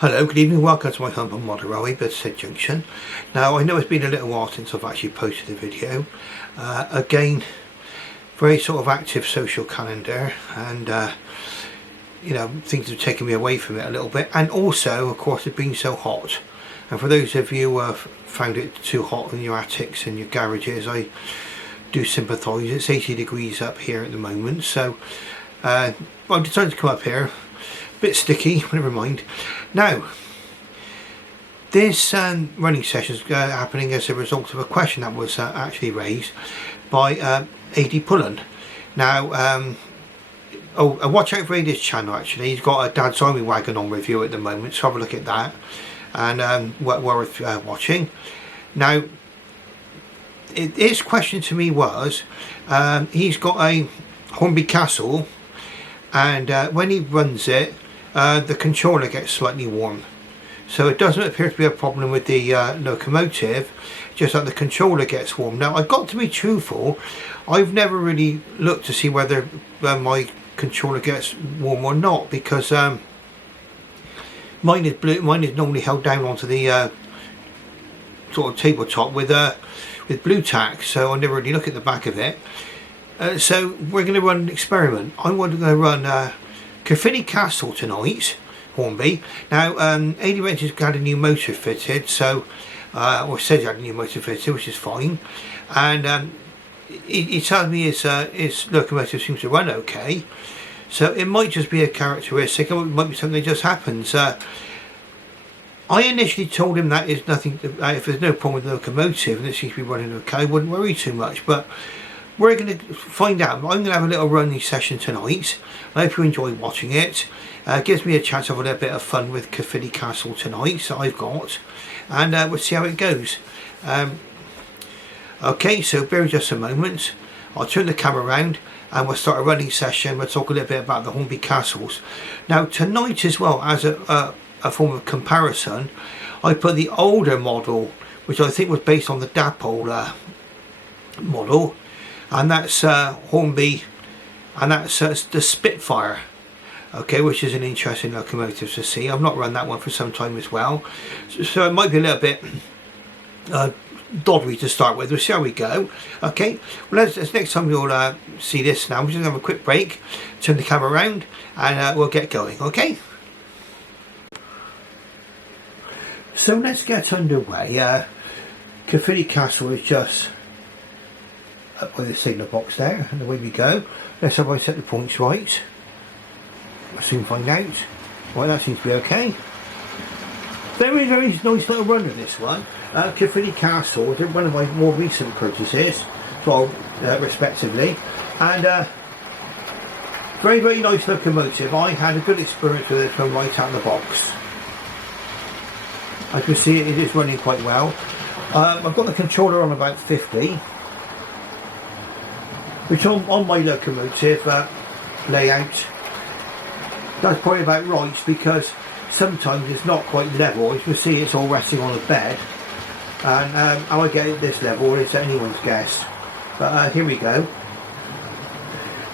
Hello, good evening, welcome to my humble model railway, Bedside Junction. Now I know it's been a little while since I've actually posted a video. Again, very sort of active social calendar, and you know, things have taken me away from it a little bit, and also of course it's been so hot. And for those of you who have found it too hot in your attics and your garages, I do sympathise. It's 80 degrees up here at the moment, so I decided to come up here. Bit sticky, never mind. Now, this running session is happening as a result of a question that was actually raised by AD Pullen. Now, watch out for AD's channel actually. He's got a Dad's Army Wagon on review at the moment, so have a look at that. And worth watching. Now, his question to me was, he's got a Hornby Castle, and when he runs it, the controller gets slightly warm, so it doesn't appear to be a problem with the locomotive, just that the controller gets warm. Now, I've got to be truthful, I've never really looked to see whether my controller gets warm or not, because mine is normally held down onto the sort of tabletop with blue tack, so I never really look at the back of it. So we're going to run an experiment. I'm going to run Caerphilly Castle tonight, Hornby. Now, AD Renters had a new motor fitted, so, or says he had a new motor fitted, which is fine. And he tells me his locomotive seems to run okay. So it might just be a characteristic, it might be something that just happens. I initially told him that is nothing, if there's no problem with the locomotive and it seems to be running okay, I wouldn't worry too much. But we're going to find out. I'm going to have a little running session tonight. I hope you enjoy watching it. It gives me a chance to have a little bit of fun with Caerphilly Castle tonight, so I've got. And we'll see how it goes. Okay, so bear with just a moment. I'll turn the camera around and we'll start a running session. We'll talk a little bit about the Hornby Castles. Now, tonight as well, as a form of comparison, I put the older model, which I think was based on the Dapol model, and that's Hornby, and that's the Spitfire, okay, which is an interesting locomotive to see. I've not run that one for some time as well, so it might be a little bit doddery to start with. We'll see how we go. Okay, well, as next time you'll see this. Now we're just going to have a quick break, turn the camera around, and we'll get going. Okay, so let's get underway. Caerphilly Castle is just up by the signal box there, and away we go. Let's have I set the points right. We'll soon find out. Right, that seems to be okay. Very, very nice little runner, this one. Caerphilly Castle, one of my more recent purchases, well, respectively, and very, very nice locomotive. I had a good experience with it from right out of the box. As you can see, it is running quite well. I've got the controller on about 50, which on my locomotive layout, that's probably about right, because sometimes it's not quite level. As you can see, it's all resting on a bed, and how I get it this level is anyone's guess. But here we go.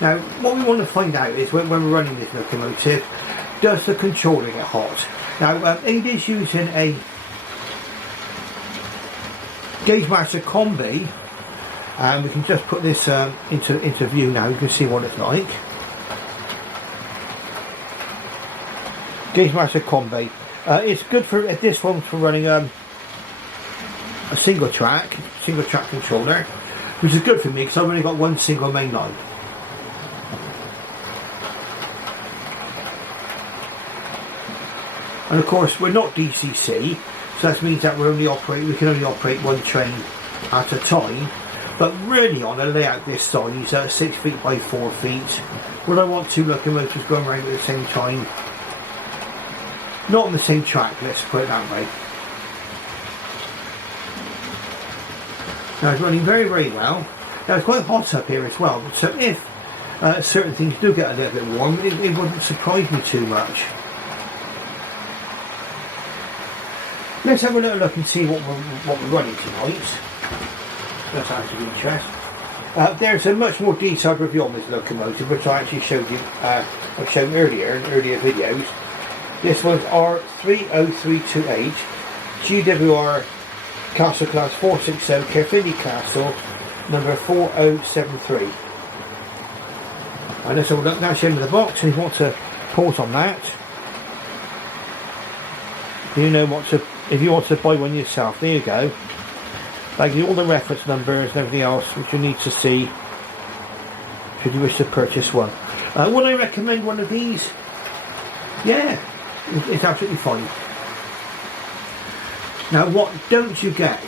Now, what we want to find out is when we're running this locomotive, does the controller get hot? Now, AD is using a Gauge Master Combi, and we can just put this into view now. You can see what it's like. Gauge Master Combi. It's good for this one for running a single track controller, which is good for me because I've only got one single main line. And of course, we're not DCC, so that means that we can only operate one train at a time. But really, on a layout this size, 6 feet by 4 feet, would I want two locomotives going around at the same time? Not on the same track, let's put it that way. Now, it's running very, very well. Now, it's quite hot up here as well, so if certain things do get a little bit warm, it wouldn't surprise me too much. Let's have a little look and see what we're running tonight. That's out of interest. There's a much more detailed review on this locomotive, which I actually showed you, I've shown earlier in earlier videos. This was R30328 GWR Castle Class 460 Caerphilly Castle number 4073. And let's have a look. That's the end of the box, and if you want to pause on that, you know what to, if you want to buy one yourself, there you go. Like all the reference numbers and everything else which you need to see should you wish to purchase one. Would I recommend one of these? Yeah, it's absolutely fine. Now what don't you get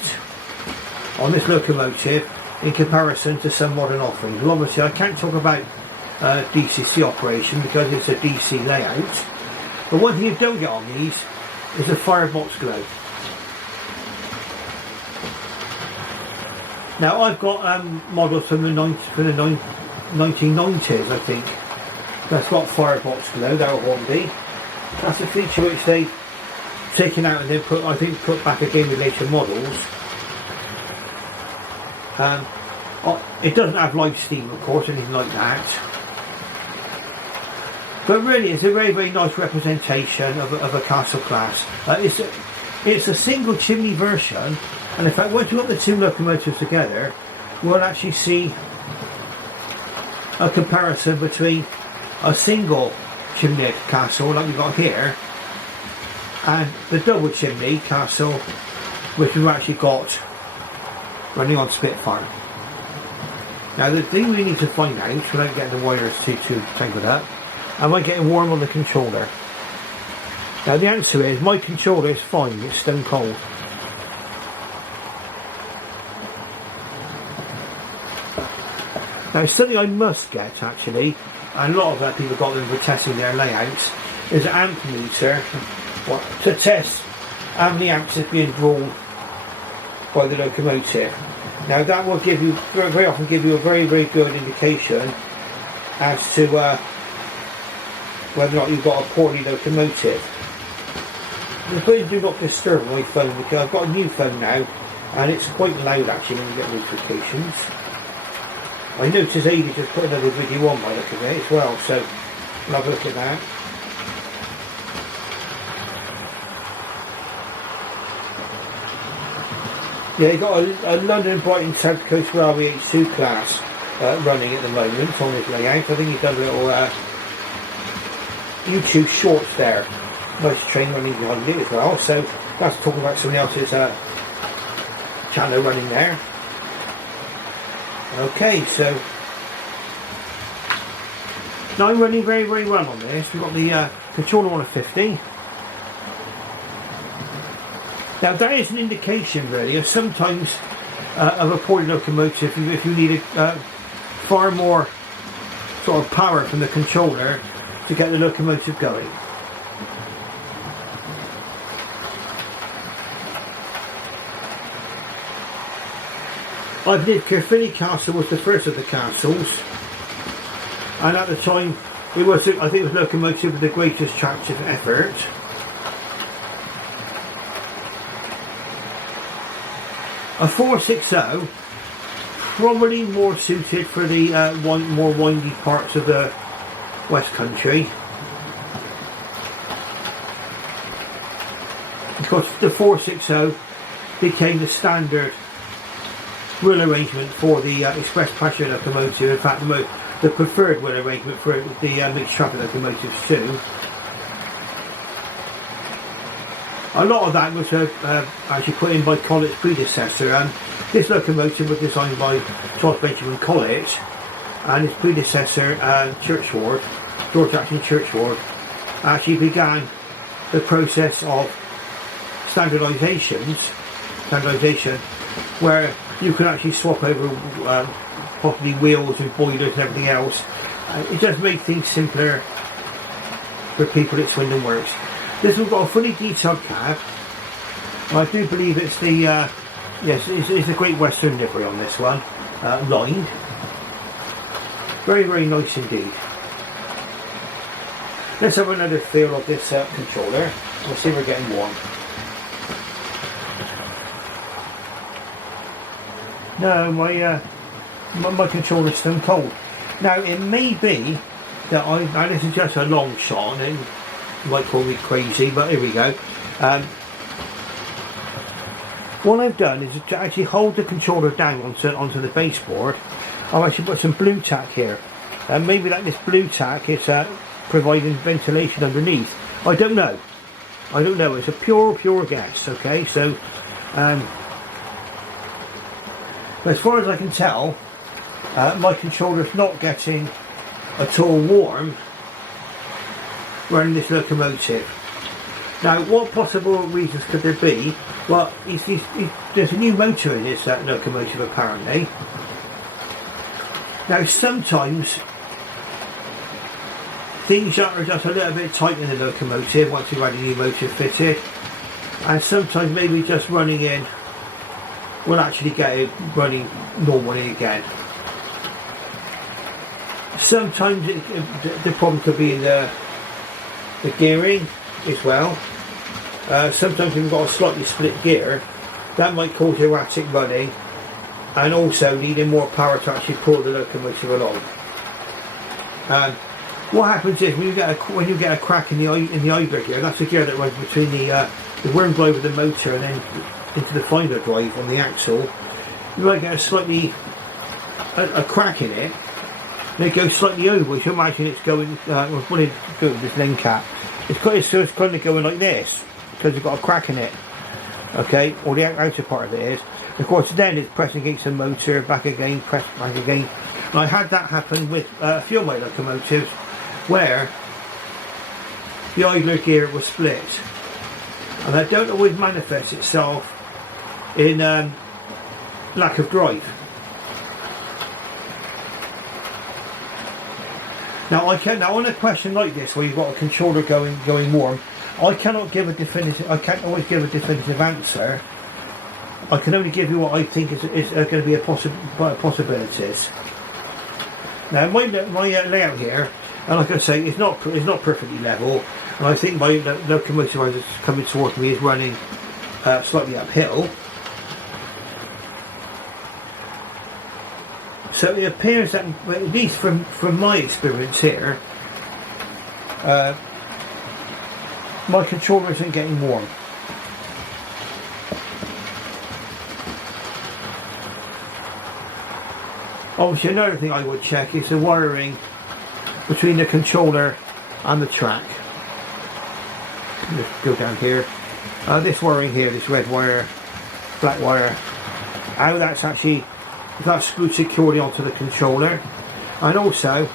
on this locomotive in comparison to some modern offerings? Well, obviously I can't talk about DCC operation because it's a DC layout, but one thing you don't get on these is a firebox glow. Now I've got models from the 1990s, I think, that's got firebox glow. They're Hornby. That's a feature which they've taken out and then put back again with later models. It doesn't have live steam, of course, anything like that. But really, it's a very, very nice representation of a castle class. It's a single chimney version, and in fact, once you put the two locomotives together, we'll actually see a comparison between a single chimney castle, like we've got here, and the double chimney castle, which we've actually got running on Spitfire. Now, the thing we need to find out, without getting the wires too tangled up, am I getting warm on the controller? Now the answer is, my controller is fine, it's stone cold. Now something I must get actually, and a lot of people got them for testing their layouts, is an amp meter to test how many amps is being drawn by the locomotive. Now that will give you, very often give you a very, very good indication as to whether or not you've got a poorly locomotive. Please do not disturb my phone because I've got a new phone now and it's quite loud actually when you get notifications. I noticed Amy just put another video on by look of it as well, so we'll have a look at that. Yeah, you've got a London Brighton South Coast Railway H2 class running at the moment on this layout. I think he's done a little YouTube shorts there. Nice train running behind it as well, so that's talking about somebody else's channel running there. Okay, so now I'm running very, very well on this. We've got the controller on a 50. Now that is an indication really of sometimes of a poorly locomotive if you need far more sort of power from the controller to get the locomotive going. I believe Caerphilly Castle was the first of the castles, and at the time it was, I think it was locomotive with the greatest tractive effort. A 460 probably more suited for the more windy parts of the West Country. Of course, the 460 became the standard wheel arrangement for the express passenger locomotive. In fact, the preferred wheel arrangement for the mixed traffic locomotives too. A lot of that was actually put in by Collett's predecessor, and this locomotive was designed by Charles Benjamin Collett, and his predecessor Churchward, George Acton Churchward, actually began the process of standardisation where you can actually swap over possibly wheels and boilers and everything else. It just made things simpler for people at Swindon Works. This one's got a fully detailed cab. I do believe it's the yes, it's a Great Western livery on this one, lined. Very, very nice indeed. Let's have another feel of this controller. We'll see if we're getting warm. No, my controller's stone cold. Now it may be that now this is just a long shot, and You might call me crazy, but here we go. What I've done is to actually hold the controller down onto the baseboard. I've actually put some blue tack here. And maybe that this blue tack is providing ventilation underneath. I don't know. I don't know. It's a pure guess. Okay, so as far as I can tell, my controller's not getting at all warm running this locomotive. Now, what possible reasons could there be? Well, there's a new motor in this locomotive apparently. Now, sometimes things are just a little bit tight in the locomotive once you've had a new motor fitted, and sometimes maybe just running in will actually get it running normally again. Sometimes the problem could be in the gearing as well. Sometimes if you've got a slightly split gear, that might cause erratic running and also needing more power to actually pull the locomotive along. What happens is when you get a crack in the idler gear, that's the gear that runs between the worm drive of the motor and then into the finder drive on the axle. You might get a crack in it, and it goes slightly over. You imagine it's going when it goes with this end cap. It's kind of going like this because it's got a crack in it. Okay, or the outer part of it is. Of course, then it's pressing against the motor, back again, press back again. And I had that happen with a few of my locomotives where the idler gear was split, and that don't always manifest itself in lack of drive. Now on a question like this where you've got a controller going warm, I can't always give a definitive answer. I can only give you what I think is going to be possibilities. Now my layout here, and like I say, it's not perfectly level, and I think my locomotive as it's coming towards me is running slightly uphill. So it appears that, at least from my experience here, my controller isn't getting warm. Obviously, another thing I would check is the wiring between the controller and the track. Let's go down here. This wiring here, this red wire, black wire, how that's actually, if that's screwed securely onto the controller, and also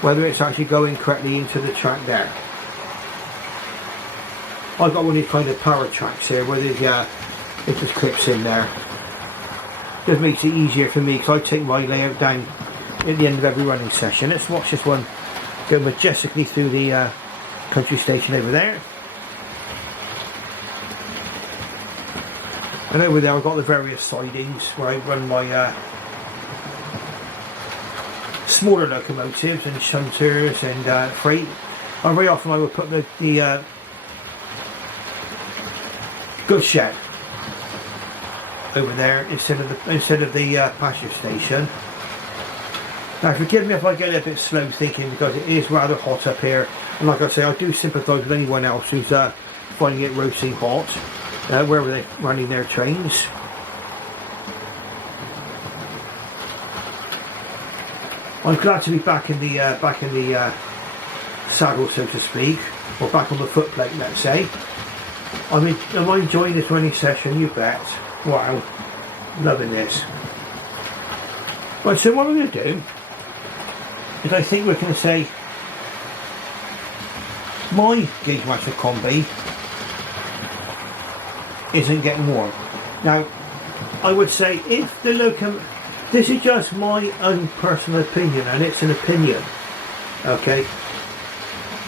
whether it's actually going correctly into the track there. I've got one of these kind of power tracks here where it just clips in there. Just makes it easier for me because I take my layout down at the end of every running session. Let's watch this one go majestically through the country station over there. And over there I've got the various sidings where I run my smaller locomotives and shunters and freight. And very often I would put the goods shed over there instead of the passenger station. Now forgive me if I get a bit slow thinking because it is rather hot up here, and like I say, I do sympathise with anyone else who's finding it roasting hot wherever they're running their trains. I'm glad to be back in the saddle, so to speak, or back on the footplate, let's say. Am I enjoying this running session? You bet. Wow, loving this. Right, so what I'm going to do is I think we're going to say my Gauge Master Combi isn't getting warm. Now, I would say if the this is just my own personal opinion, and it's an opinion, okay?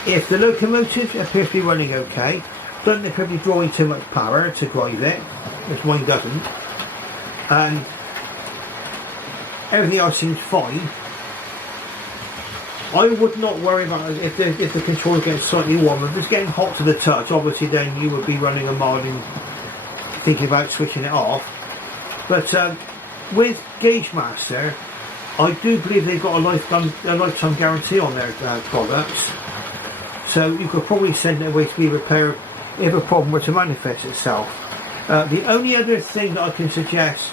If the locomotive appears to be running okay, doesn't appear to be drawing too much power to drive it, which mine doesn't, and everything else seems fine, I would not worry about if the controller gets slightly warm. If it's getting hot to the touch, obviously then you would be running a mile and thinking about switching it off. But with Gauge Master, I do believe they've got a lifetime guarantee on their products. so you could probably send it away to be repaired if a problem were to manifest itself. The only other thing that I can suggest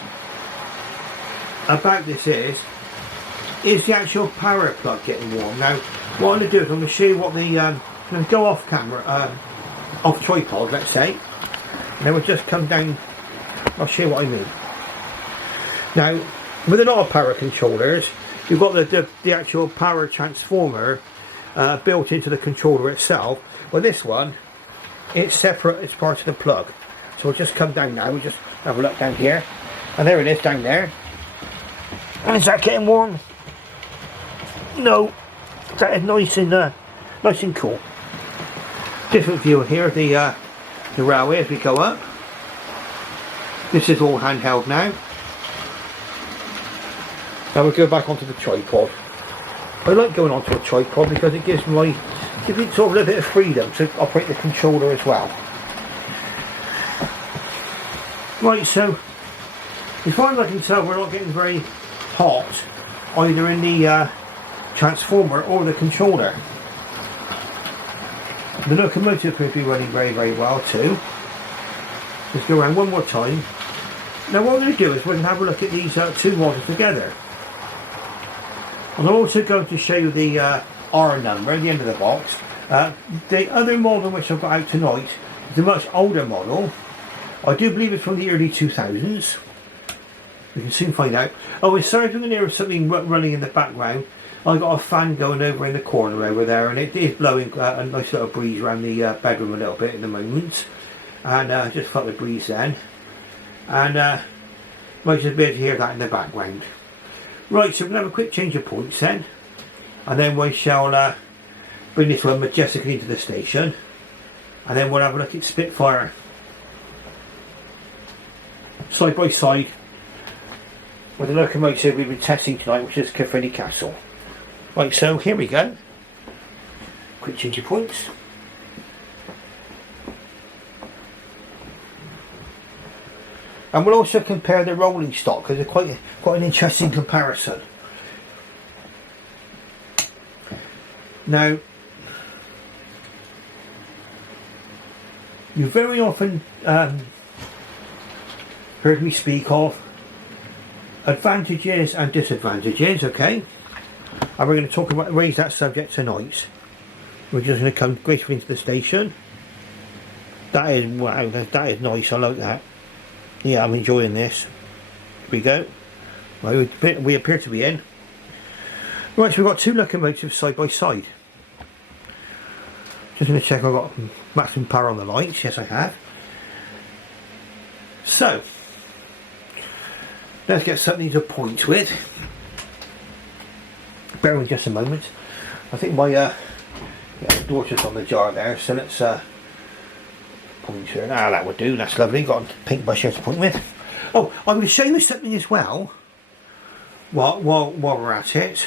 about this is the actual power plug getting warm. Now what I'm going to do is I'm going to show you what the I'm going to go off camera, off tripod, let's say, and then we'll just come down. I'll show you what I mean. Now with a lot of power controllers, you've got the actual power transformer built into the controller itself. Well, this one, it's separate, it's part of the plug. So we'll just come down now, we'll just have a look down here, and there it is down there. And is that getting warm? No, that is nice and cool. Different view here of the railway as we go up. This is all handheld now. Now we'll go back onto the tripod. I like going onto a tripod because it gives me sort of a little bit of freedom to operate the controller as well. Right, so as far as I can tell, we're not getting very hot either in the transformer or the controller. The locomotive could be running very, very well too. Let's go around one more time. Now what we're going to do is we're going to have a look at these two models together. And I'm also going to show you the R number at the end of the box. The other model which I've got out tonight is a much older model. I do believe it's from the early 2000s. We can soon find out. Oh, it's sorry if you can hear something running in the background. I've got a fan going over in the corner over there, and it is blowing a nice little breeze around the bedroom a little bit at the moment. And just felt the breeze then. And might just be able to hear that in the background. Right, so we're going to have a quick change of points then. And then we shall bring this one majestically into the station. And then we'll have a look at Spitfire. Side by side with the locomotive we've been testing tonight, which is Caerphilly Castle. Right, so here we go. Quick change of points. And we'll also compare the rolling stock because it's quite an interesting comparison. Now, you very often heard me speak of advantages and disadvantages, okay? And we're going to raise that subject tonight. We're just going to come gracefully into the station. That is, wow, that is nice, I like that. Yeah, I'm enjoying this. Here we go. Right, we appear to be in. Right, so we've got two locomotives side by side. Just going to check I've got maximum power on the lights. Yes, I have. So, let's get something to point with. Bear with me just a moment. I think my daughter's on the jar there, so let's point her. Ah, that would do. That's lovely. Got a paintbrush here to point with. Oh, I'm going to show you something as well. While we're at it,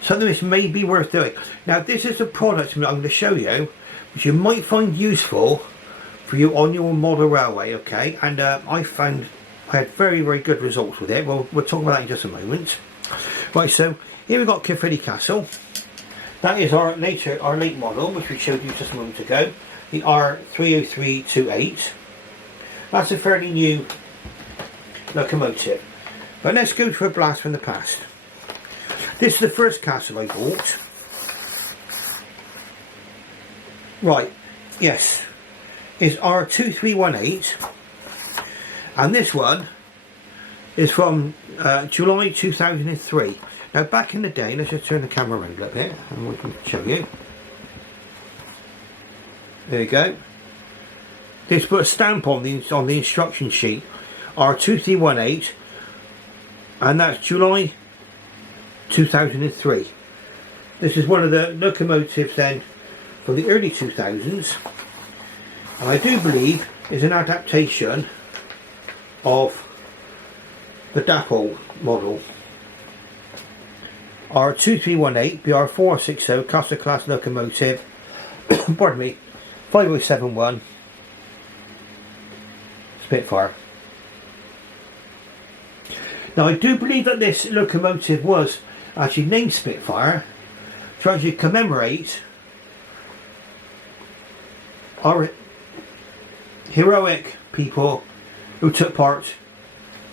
something which may be worth doing. Now, this is a product I'm going to show you, which you might find useful for you on your model railway. Okay, and I had very, very good results with it. We'll talk about that in just a moment. Right, so here we've got Caerphilly Castle. That is our late model, which we showed you just a moment ago, the R30328. That's a fairly new locomotive. But let's go for a blast from the past. This is the first castle I bought. Right, yes, is R2318. And this one is from July 2003. Now back in the day, let's just turn the camera around a little bit and we can show you. There you go. This put a stamp on the instruction sheet, R2318, and that's July 2003. This is one of the locomotives then from the early 2000s, and I do believe is an adaptation of the Dapple model. R2318 BR460 Castle Class locomotive, pardon me, 5071 Spitfire. Now I do believe that this locomotive was actually named Spitfire to actually commemorate are heroic people who took part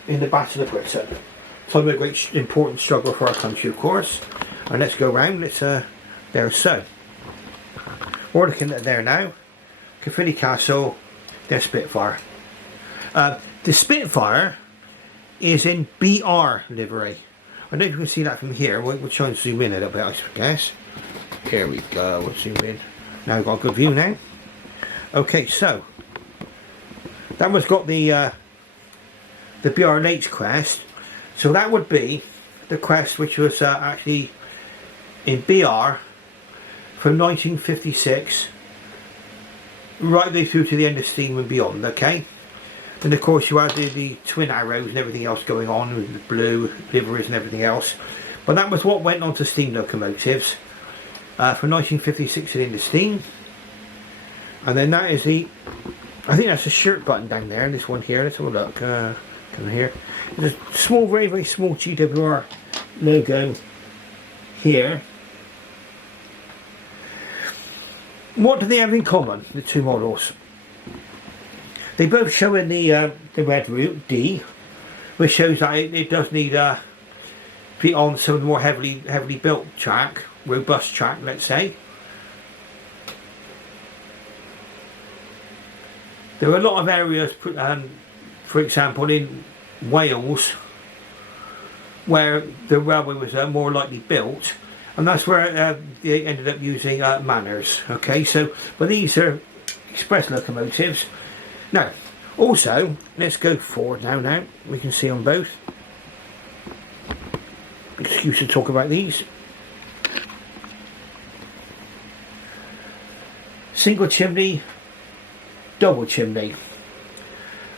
in the Battle of Britain. Time of a great important struggle for our country, of course. And let's go round. Let's there. So we're looking at there now. Caerphilly Castle, their Spitfire. The Spitfire is in BR livery. I don't know if you can see that from here. We'll try and zoom in a little bit, I guess. Here we go. We'll zoom in. Now we've got a good view now. Okay, so that one's got the BR&H crest. So that would be the crest which was actually in BR from 1956 right the way through to the end of steam and beyond. Okay, and of course you had the twin arrows and everything else going on with the blue liveries and everything else, but that was what went on to steam locomotives from 1956 to the end of steam. And then that is the, I think that's the shirt button down there, this one here. Let's have a look. Come here. There's a small, very, very small GWR logo here. What do they have in common, the two models? They both show in the red route, D, which shows that it does need to be on some more heavily built track, robust track, let's say. There are a lot of areas, for example, in Wales, where the railway was more likely built, and that's where they ended up using manners. Okay, so but these are express locomotives. Now, also, let's go forward now. We can see on both. Excuse to talk about these. Single chimney, double chimney.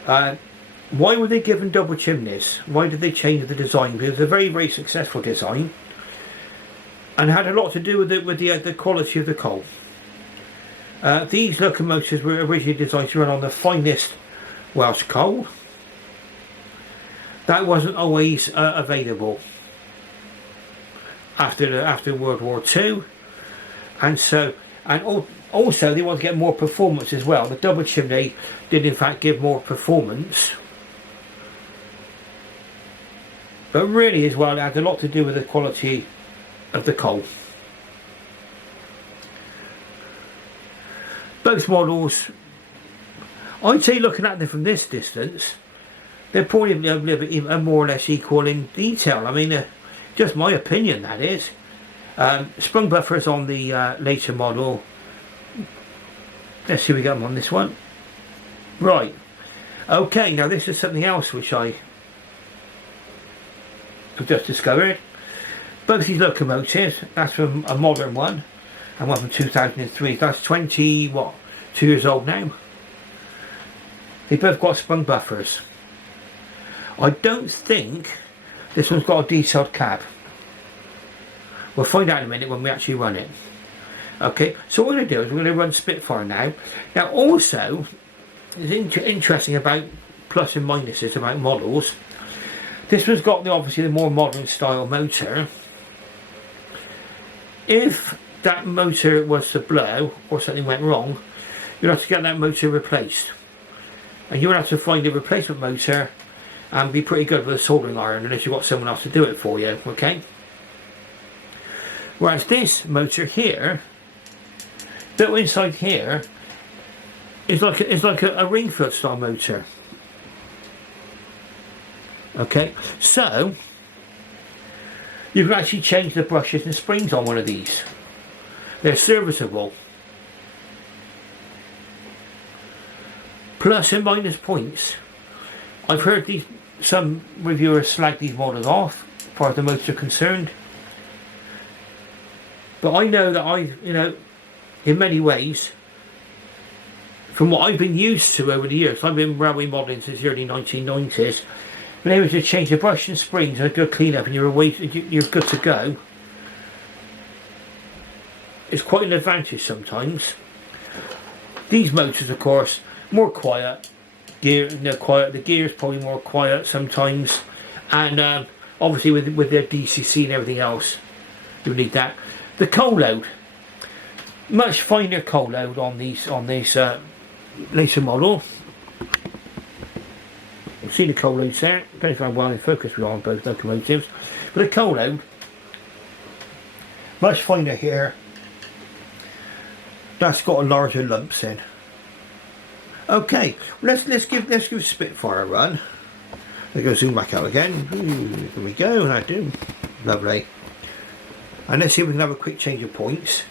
Why were they given double chimneys? Why did they change the design? Because it's a very, very successful design, and had a lot to do with the quality of the coal. These locomotives were originally designed to run on the finest Welsh coal. That wasn't always available after World War II, and so also they want to get more performance as well. The double chimney did in fact give more performance, but really as well it had a lot to do with the quality of the coal. Both models, I'd say, looking at them from this distance, they're probably more or less equal in detail. I mean, just my opinion, that is. Sprung buffers on the later model. Let's see, we got them on this one. Right. Okay, now this is something else which I have just discovered. Both these locomotives, that's from a modern one, and one from 2003. That's 2 years old now. They both got sprung buffers. I don't think this one's got a detailed cab. We'll find out in a minute when we actually run it. Okay, so what we're going to do is we're going to run Spitfire now. Now also, it's interesting about plus and minuses about models. This one's got obviously the more modern style motor. If that motor was to blow or something went wrong, you'd have to get that motor replaced. And you would have to find a replacement motor and be pretty good with a soldering iron unless you've got someone else to do it for you, okay? Whereas this motor here, built inside here, is like a Ringfield style motor. Okay, so you can actually change the brushes and springs on one of these. They're serviceable. Plus and minus points. I've heard some reviewers slag these models off as far as the motors are concerned. But I know that in many ways, from what I've been used to over the years, I've been railway modelling since the early 1990s, been able to change the brush and springs and a good clean up and you're good to go. It's quite an advantage sometimes. These motors, of course, more quiet. The gear is probably more quiet sometimes, and obviously with their DCC and everything else, you need that. The coal load. Much finer coal load on this later model. You'll see the coal loads there, depends on how well in focus we are on both locomotives. But the coal load, much finer here. That's got a larger lumps in. Okay, let's give Spitfire a run. Let's go zoom back out again. Ooh, here we go, and I do. Lovely. And let's see if we can have a quick change of points.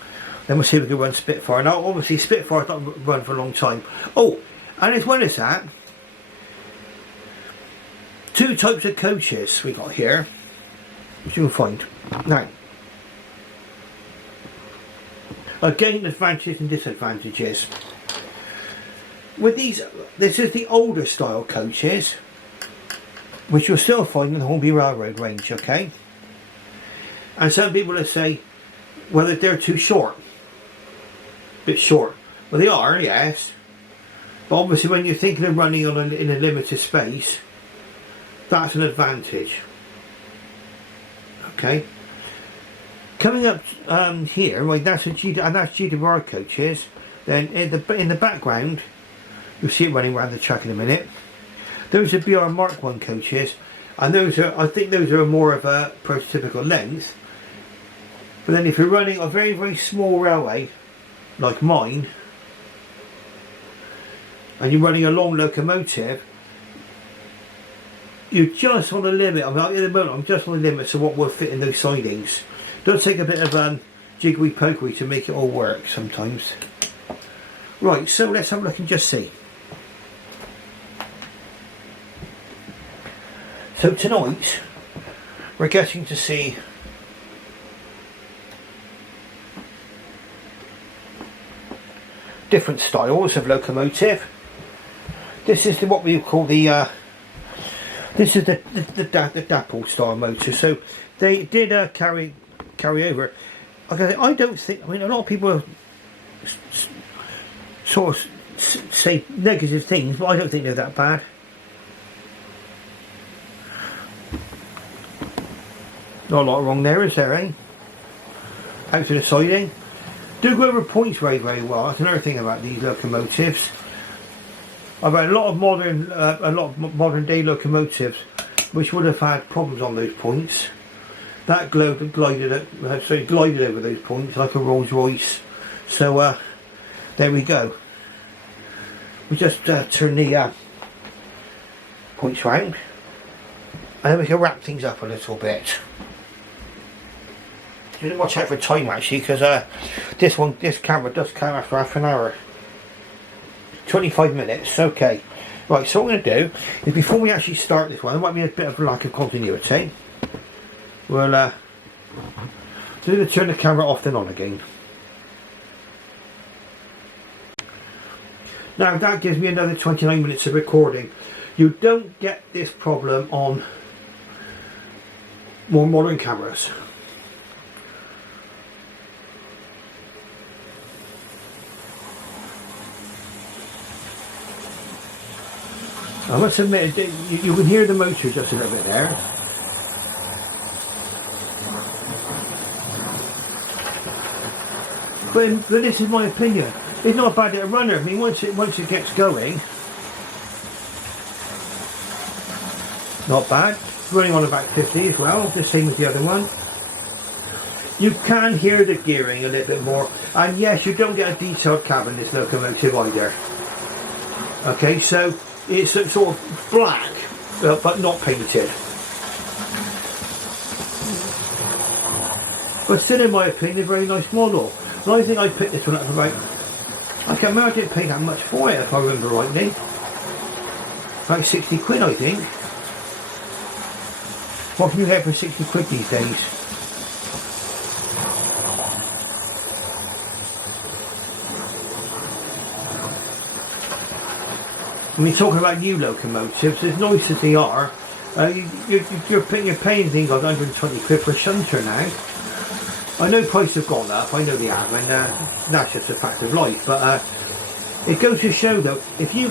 Then we'll see if we can run Spitfire. Now obviously Spitfire's not run for a long time. Oh, and as well as that, two types of coaches we got here, which you can find. Now, again, advantages and disadvantages. With these, this is the older style coaches, which you'll still find in the Hornby Railroad range, okay? And some people will say, well, they're too short. Bit short. Well, they are, yes. But obviously when you're thinking of running on in a limited space, that's an advantage. Okay. Coming up here, right, that's GWR coaches. Then in the background, you'll see it running around the track in a minute. Those are BR Mark 1 coaches, and those are, I think those are more of a prototypical length. But then if you're running a very, very small railway, like mine, and you're running a long locomotive, you're just on the limit. I'm like, at the moment, I'm just on the limit of what will fit in those sidings. Does take a bit of jiggery pokery to make it all work sometimes. Right, so let's have a look and just see. So tonight we're getting to see different styles of locomotive. This is what we call the this is the Dapple style motor. So they did carry over. Okay, I don't think. I mean, a lot of people sort of say negative things, but I don't think they're that bad. Not a lot wrong there, is there, eh? Out to the siding. Do go over points very, very well. That's another thing about these locomotives. I've had a lot of modern day locomotives which would have had problems on those points. That glided over those points like a Rolls Royce. So there we go. We just turn the points round, and then we can wrap things up a little bit. You didn't watch out for time actually, because this camera does come after half an hour. 25 minutes, okay. Right, so what I'm going to do is, before we actually start this one, there might be a bit of a lack of continuity. We'll turn the camera off and on again. Now that gives me another 29 minutes of recording. You don't get this problem on more modern cameras. I must admit, you can hear the motor just a little bit there. But this is my opinion. It's not a bad little runner. I mean, once it gets going, not bad. Running on about 50 as well, the same as the other one. You can hear the gearing a little bit more, and yes, you don't get a detailed cab in this locomotive either. Okay, so it's sort of black, but not painted. But still, in my opinion, a very nice model. And I think I picked this one up for about, I can't remember, I didn't pay that much for it if I remember rightly. About 60 quid, I think. What can you get for 60 quid these days? I mean, talking about new locomotives, as nice as they are, you're paying things like 120 quid for a shunter now. I know prices have gone up, I know they have, and that's just a fact of life, but it goes to show though, if you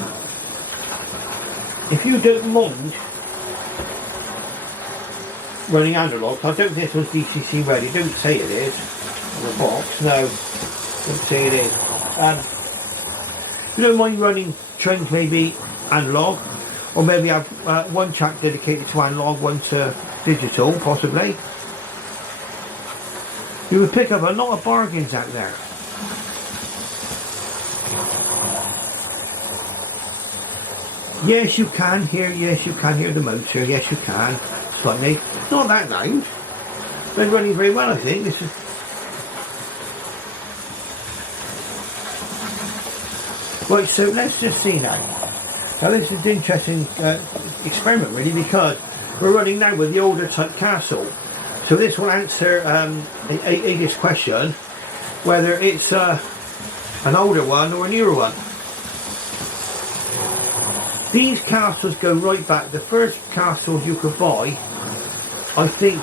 don't mind running analogue, I don't think this one's DCC ready, don't say it is on the box, no. Let's see it is. You don't mind running trains maybe analog, or maybe have one track dedicated to analog, one to digital, possibly. You would pick up a lot of bargains out there. Yes, you can hear. Yes, you can hear the motor. Yes, you can. Slightly. Not that loud. They're running very well, I think. This is. Right. So let's just see now. Now this is an interesting experiment, really, because we're running now with the older type castle. So this will answer Ada's question, whether it's an older one or a newer one. These castles go right back. The first castles you could buy, I think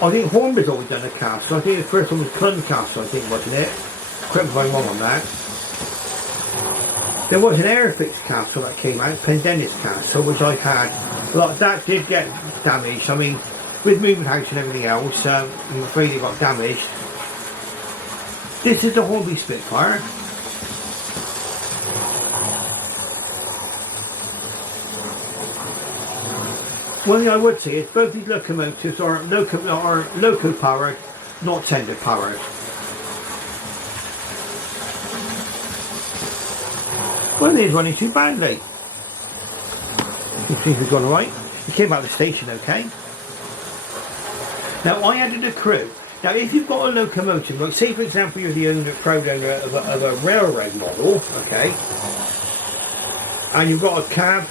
Hornby's always done a castle. I think the first one was Combi Castle, I think, wasn't it? Correct me if I'm wrong on that. There was an Caerphilly Castle that came out, Pendennis Castle, which I've had. Well, that did get damaged. I mean, with moving house and everything else, I'm afraid it got damaged. This is the Hornby Spitfire. One thing I would say is both these locomotives are loco powered, not tender powered. One thing is running too badly. It seems to have gone alright. It came out of the station okay. Now I added a crew. Now if you've got a locomotive, like say for example you're the owner, proud owner of a railroad model, okay, and you've got a cab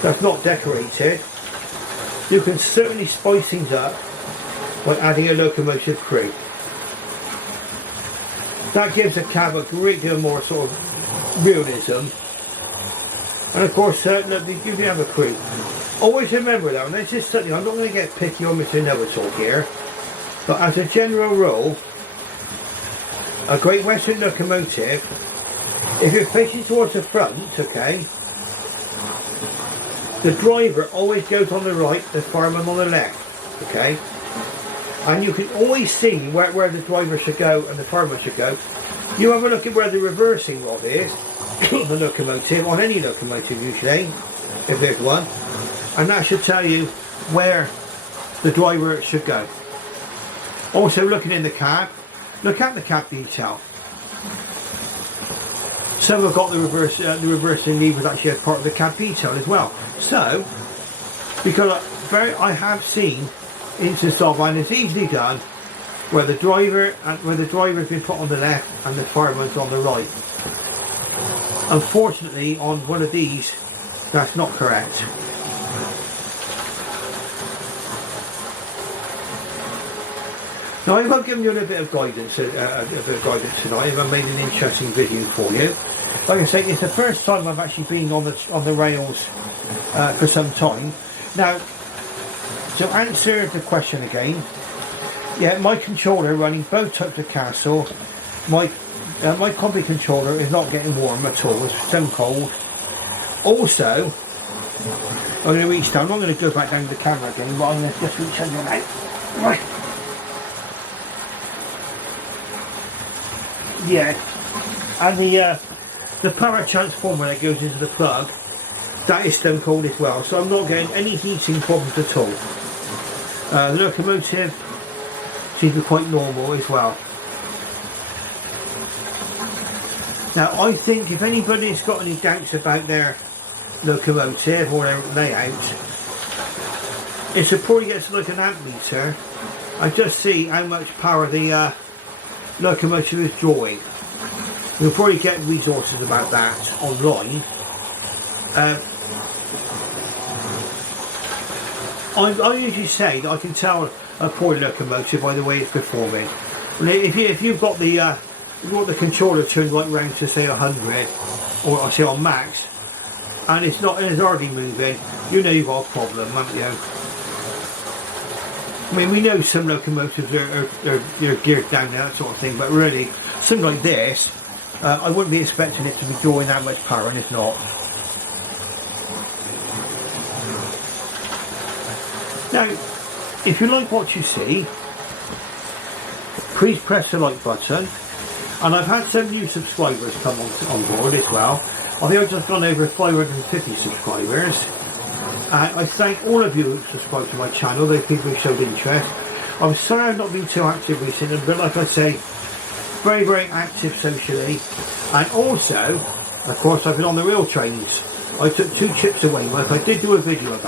that's not decorated, you can certainly spice things up by adding a locomotive crew. That gives a cab a great deal more sort of realism. And of course, look, you can have a crew. Always remember that, and this is something, I'm not going to get picky on Mr. Know-it-all here, but as a general rule, a Great Western locomotive, if you're facing towards the front, okay, the driver always goes on the right, the fireman on the left, okay, and you can always see where the driver should go and the fireman should go. You have a look at where the reversing rod is, the locomotive, on any locomotive usually, if there's one, and that should tell you where the driver should go. Also looking in the cab, look at the cab detail. Some have got the reversing levers actually as part of the cab detail as well. So, because I have seen instances of, and it's easily done, where the driver's been put on the left and the fireman's on the right. Unfortunately, on one of these, that's not correct. Now, I've given you a little bit of guidance, tonight. I've made an interesting video for you. Like I say, it's the first time I've actually been on the rails for some time. Now, to answer the question again, yeah, my controller running both types of castle. My Combi controller is not getting warm at all. It's so cold. Also, I'm going to reach down. I'm not going to go back down to the camera again, but I'm going to just reach under now. Right. Yeah, and the power transformer that goes into the plug, that is stone cold as well, so I'm not getting any heating problems at all. The locomotive seems to be quite normal as well. Now I think if anybody's got any doubts about their locomotive or their layout, it's a probably gets like an amp meter and just see how much power the locomotive is drawing. You'll probably get resources about that online. I usually say that I can tell a poor locomotive by the way it's performing. If you've got the controller turned right round to say 100, or I say on max, and it's hardly moving, you know you've got a problem, haven't you? I mean, we know some locomotives are geared down and that sort of thing, but really, something like this, I wouldn't be expecting it to be drawing that much power, and it's not. Now, if you like what you see, please press the like button. And I've had some new subscribers come on board as well. I think I've just gone over 550 subscribers. And I thank all of you who subscribe to my channel, those people who showed interest. I'm sorry I've not been too active recently, but like I say, very, very active socially. And also, of course, I've been on the rail trains. I took 2 trips to Weymouth. I did do a video about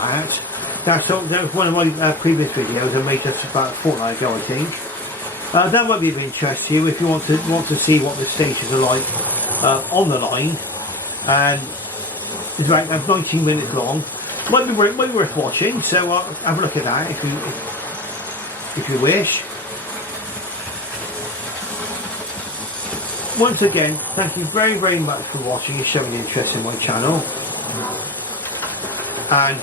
that. That was one of my previous videos I made just about a fortnight ago, I think. That might be of interest to you if you want to see what the stations are like on the line. And it's about 19 minutes long. Might be worth watching. So have a look at that if you wish. Once again, thank you very, very much for watching and showing interest in my channel. And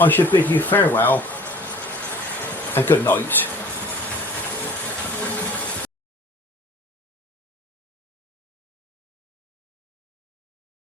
I should bid you farewell and good night.